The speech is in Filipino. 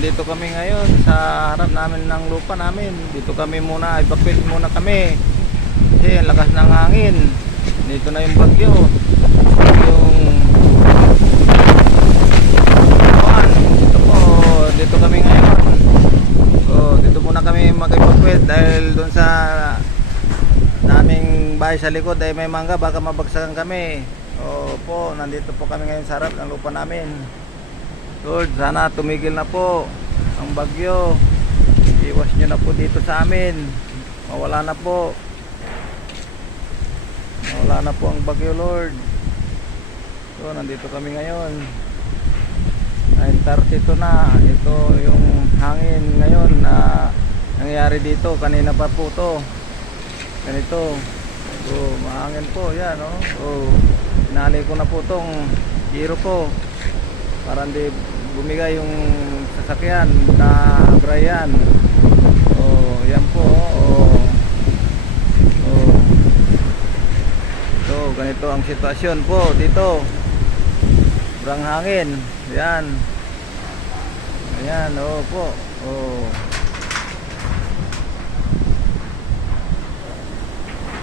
nandito kami ngayon sa harap namin ng lupa namin. Dito kami muna, evacuate muna kami. Kasi ang lakas ng hangin. Dito na yung bagyo. Yung dito po, dito kami ngayon. So, dito muna kami mag-evacuate dahil doon sa naming bahay sa likod ay may mangga, baka mabagsakan kami. So po, nandito po kami ngayon sa harap ng lupa namin. Lord, sana tumigil na po ang bagyo. Iwas nyo na po dito sa amin. Mawala na po. Mawala na po ang bagyo, Lord. So, nandito kami ngayon. 9:32 na. Ito yung hangin ngayon na nangyayari dito. Kanina pa po to. Ganito. So, mahangin po. Yan, oh. So, pinali ko na po tong giro ko para hindi bumigay yung sasakyan na Brian. Oh, yan po. Oh. Oh. So, ganito ang sitwasyon po dito. Sobrang hangin. Yan. Ayan, oh po. Oh.